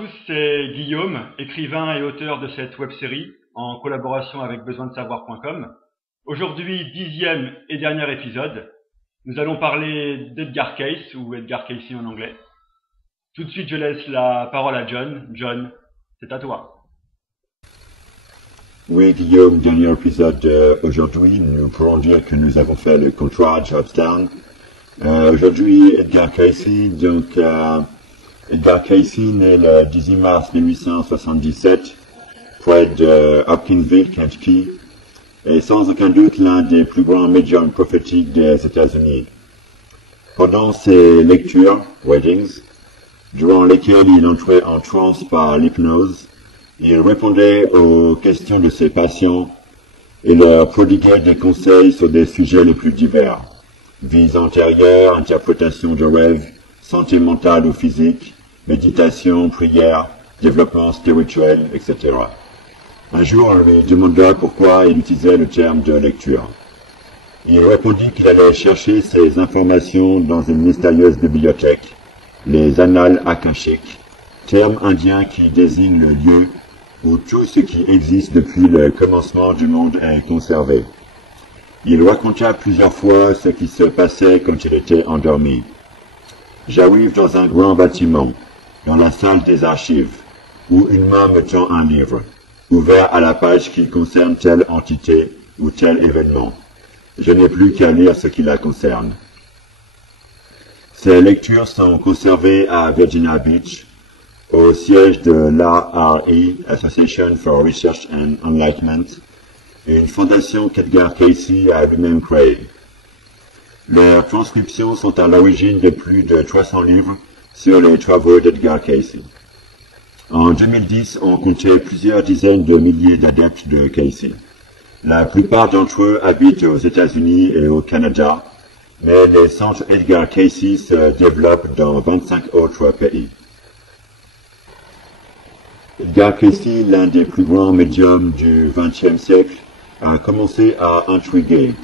tous, c'est Guillaume, écrivain et auteur de cette web-série, en collaboration avec besoindesavoir.com. Aujourd'hui, 10e et dernier épisode. Nous allons parler d'Edgar Cayce, ou Edgar Cayce en anglais. Tout de suite, je laisse la parole à John. John, c'est à toi. Oui, Guillaume, dernier épisode aujourd'hui. Nous pourrons dire que nous avons fait le contrat Jobstown. Aujourd'hui, Edgar Cayce, Edgar Cayce naît le 18 mars 1877 près de Hopkinsville, Kentucky, et sans aucun doute l'un des plus grands médiums prophétiques des États-Unis. Pendant ses lectures, readings, durant lesquelles il entrait en transe par l'hypnose, il répondait aux questions de ses patients et leur prodiguait des conseils sur des sujets les plus divers: vies antérieures, interprétation de rêves, santé mentale ou physique, méditation, prière, développement spirituel, etc. Un jour, on lui demanda pourquoi il utilisait le terme de lecture. Il répondit qu'il allait chercher ces informations dans une mystérieuse bibliothèque, les Annales Akashiques, terme indien qui désigne le lieu où tout ce qui existe depuis le commencement du monde est conservé. Il raconta plusieurs fois ce qui se passait quand il était endormi. J'arrive dans un grand bâtiment, dans la salle des archives, où une main me tend un livre, ouvert à la page qui concerne telle entité ou tel événement. Je n'ai plus qu'à lire ce qui la concerne. Ces lectures sont conservées à Virginia Beach, au siège de l'ARE, Association for Research and Enlightenment, une fondation qu'Edgar Cayce a lui-même créée. Leurs transcriptions sont à l'origine de plus de 300 livres sur les travaux d'Edgar Cayce. En 2010, on comptait plusieurs dizaines de milliers d'adeptes de Cayce. La plupart d'entre eux habitent aux États-Unis et au Canada, mais les centres Edgar Cayce se développent dans 25 autres pays. Edgar Cayce, l'un des plus grands médiums du XXe siècle, a commencé à intriguer,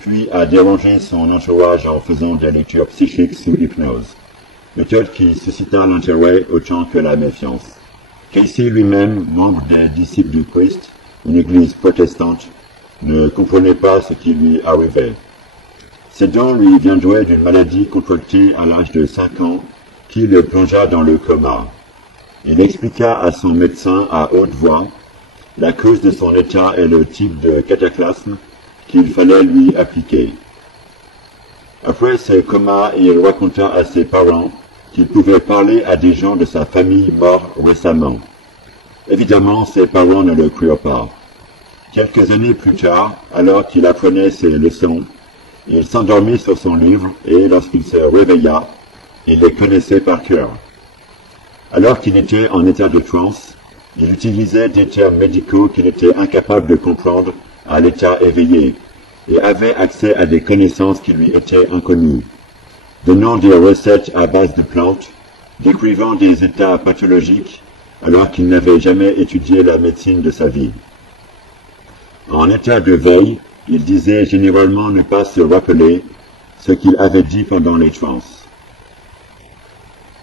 puis à déranger son entourage en faisant des lectures psychiques sous hypnose, méthode qui suscita l'intérêt autant que la méfiance. Cayce lui-même, membre des Disciples du Christ, une église protestante, ne comprenait pas ce qui lui arrivait. Ces dons lui viendraient d'une maladie contractée à l'âge de 5 ans qui le plongea dans le coma. Il expliqua à son médecin à haute voix la cause de son état et le type de cataclysme qu'il fallait lui appliquer. Après ce coma, il raconta à ses parents qu'il pouvait parler à des gens de sa famille morts récemment. Évidemment, ses parents ne le crurent pas. Quelques années plus tard, alors qu'il apprenait ses leçons, il s'endormit sur son livre et lorsqu'il se réveilla, il les connaissait par cœur. Alors qu'il était en état de transe, il utilisait des termes médicaux qu'il était incapable de comprendre à l'état éveillé et avait accès à des connaissances qui lui étaient inconnues, donnant des recettes à base de plantes, décrivant des états pathologiques alors qu'il n'avait jamais étudié la médecine de sa vie. En état de veille, il disait généralement ne pas se rappeler ce qu'il avait dit pendant les transes.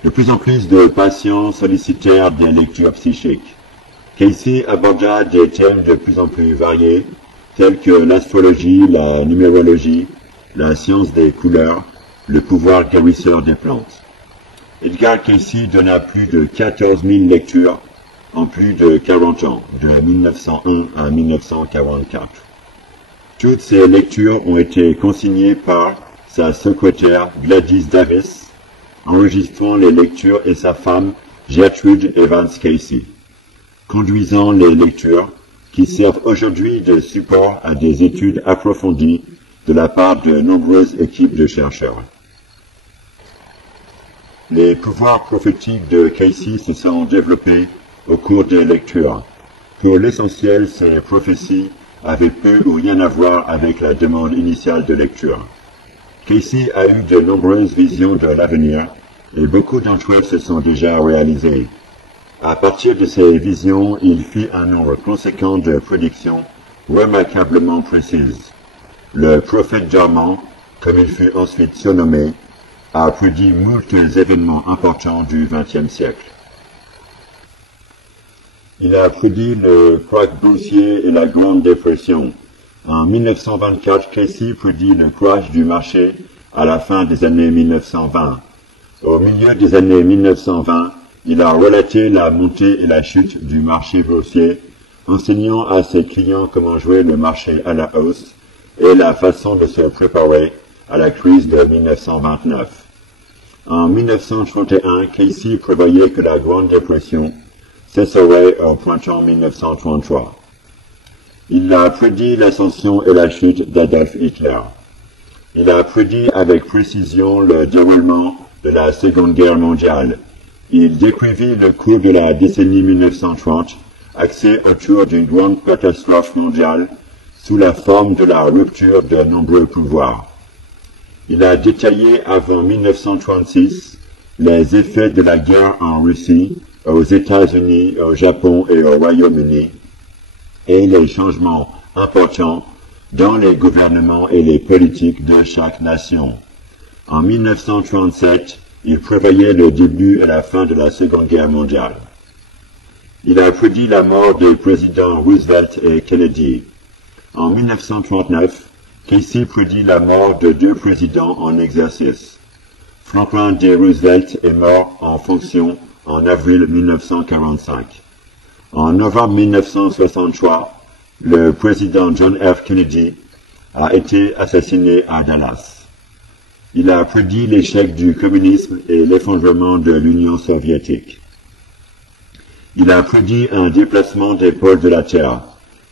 De plus en plus de patients sollicitèrent des lectures psychiques. Cayce aborda des thèmes de plus en plus variés, tels que l'astrologie, la numérologie, la science des couleurs, le pouvoir guérisseur des plantes. Edgar Cayce donna plus de 14 000 lectures en plus de 40 ans, de 1901 à 1944. Toutes ces lectures ont été consignées par sa secrétaire Gladys Davis, enregistrant les lectures, et sa femme Gertrude Evans Cayce, conduisant les lectures qui servent aujourd'hui de support à des études approfondies de la part de nombreuses équipes de chercheurs. Les pouvoirs prophétiques de Cayce se sont développés au cours des lectures. Pour l'essentiel, ces prophéties avaient peu ou rien à voir avec la demande initiale de lecture. Cayce a eu de nombreuses visions de l'avenir, et beaucoup d'entre elles se sont déjà réalisées. À partir de ces visions, il fit un nombre conséquent de prédictions remarquablement précises. Le prophète dormant, comme il fut ensuite surnommé, a prédit moult événements importants du XXe siècle. Il a prédit le crack boursier et la Grande Dépression. En 1924, Casey prédit le crash du marché à la fin des années 1920. Au milieu des années 1920, il a relaté la montée et la chute du marché boursier, enseignant à ses clients comment jouer le marché à la hausse et la façon de se préparer à la crise de 1929. En 1931, Casey prévoyait que la Grande Dépression cesserait au printemps 1933. Il a prédit l'ascension et la chute d'Adolf Hitler. Il a prédit avec précision le déroulement de la Seconde Guerre mondiale. Il décrivit le cours de la décennie 1930, axé autour d'une grande catastrophe mondiale sous la forme de la rupture de nombreux pouvoirs. Il a détaillé avant 1936 les effets de la guerre en Russie, aux États-Unis, au Japon et au Royaume-Uni, et les changements importants dans les gouvernements et les politiques de chaque nation. En 1937, il prévoyait le début et la fin de la Seconde Guerre mondiale. Il a prédit la mort des présidents Roosevelt et Kennedy. En 1939, Casey prédit la mort de deux présidents en exercice. Franklin D. Roosevelt est mort en fonction en avril 1945. En novembre 1963, le président John F. Kennedy a été assassiné à Dallas. Il a prédit l'échec du communisme et l'effondrement de l'Union soviétique. Il a prédit un déplacement des pôles de la Terre.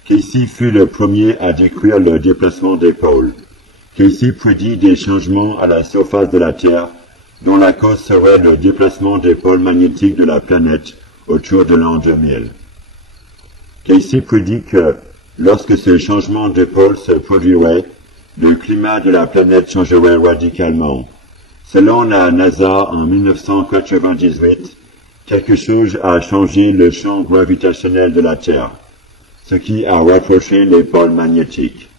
Casey fut le premier à décrire le déplacement des pôles. Casey prédit des changements à la surface de la Terre dont la cause serait le déplacement des pôles magnétiques de la planète autour de l'an 2000. Casey prédit que, lorsque ce changement de pôle se produirait, le climat de la planète changerait radicalement. Selon la NASA en 1998, quelque chose a changé le champ gravitationnel de la Terre, ce qui a rapproché les pôles magnétiques.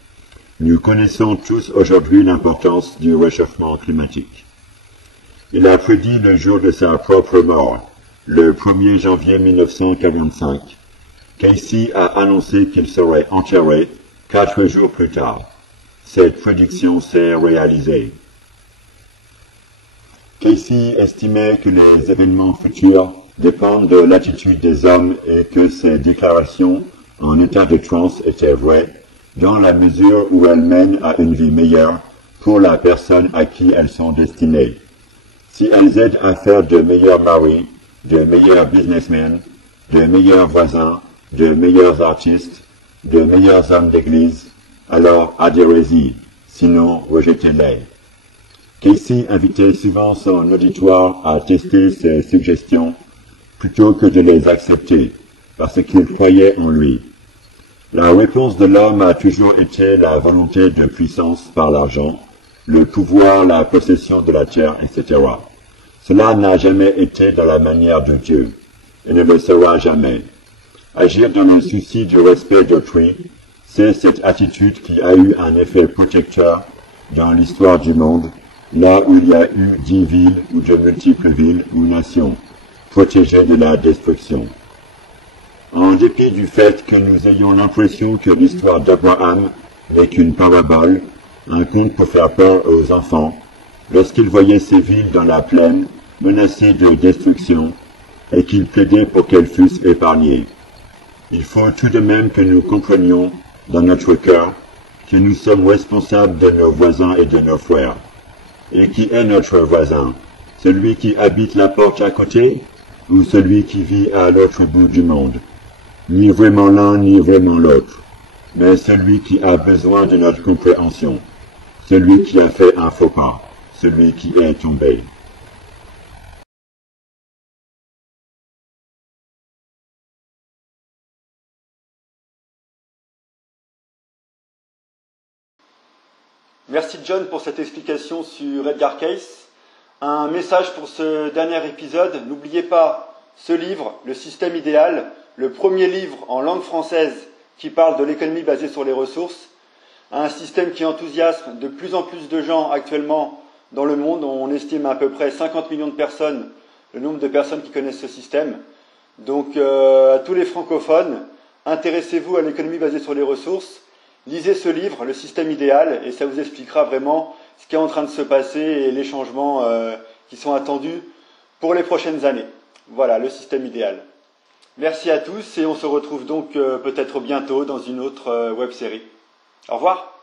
Nous connaissons tous aujourd'hui l'importance du réchauffement climatique. Il a prédit le jour de sa propre mort, le 1er janvier 1945. Casey a annoncé qu'il serait enterré 4 jours plus tard. Cette prédiction s'est réalisée. Casey estimait que les événements futurs dépendent de l'attitude des hommes et que ces déclarations en état de transe étaient vraies, dans la mesure où elles mènent à une vie meilleure pour la personne à qui elles sont destinées. Si elles aident à faire de meilleurs maris, de meilleurs businessmen, de meilleurs voisins, de meilleurs artistes, de meilleurs hommes d'église, alors adhérez-y, sinon rejetez-les. Casey invitait souvent son auditoire à tester ses suggestions plutôt que de les accepter, parce qu'il croyait en lui. La réponse de l'homme a toujours été la volonté de puissance par l'argent, le pouvoir, la possession de la terre, etc. Cela n'a jamais été dans la manière de Dieu, et ne le sera jamais. Agir dans le souci du respect d'autrui, c'est cette attitude qui a eu un effet protecteur dans l'histoire du monde, là où il y a eu 10 villes ou de multiples villes ou nations, protégées de la destruction. En dépit du fait que nous ayons l'impression que l'histoire d'Abraham n'est qu'une parabole, un conte pour faire peur aux enfants, lorsqu'il voyait ces villes dans la plaine, menacées de destruction, et qu'il plaidait pour qu'elles fussent épargnées. Il faut tout de même que nous comprenions, dans notre cœur, que nous sommes responsables de nos voisins et de nos frères. Et qui est notre voisin? Celui qui habite la porte à côté, ou celui qui vit à l'autre bout du monde? Ni vraiment l'un, ni vraiment l'autre, mais celui qui a besoin de notre compréhension, celui qui a fait un faux pas, celui qui est tombé. Merci John pour cette explication sur Edgar Cayce. Un message pour ce dernier épisode, n'oubliez pas ce livre, Le système idéal, le premier livre en langue française qui parle de l'économie basée sur les ressources, un système qui enthousiasme de plus en plus de gens actuellement dans le monde. On estime à peu près 50 millions de personnes, le nombre de personnes qui connaissent ce système. Donc à tous les francophones, intéressez-vous à l'économie basée sur les ressources, lisez ce livre, Le système idéal, et ça vous expliquera vraiment ce qui est en train de se passer et les changements qui sont attendus pour les prochaines années. Voilà, le système idéal. Merci à tous et on se retrouve donc peut-être bientôt dans une autre web-série. Au revoir.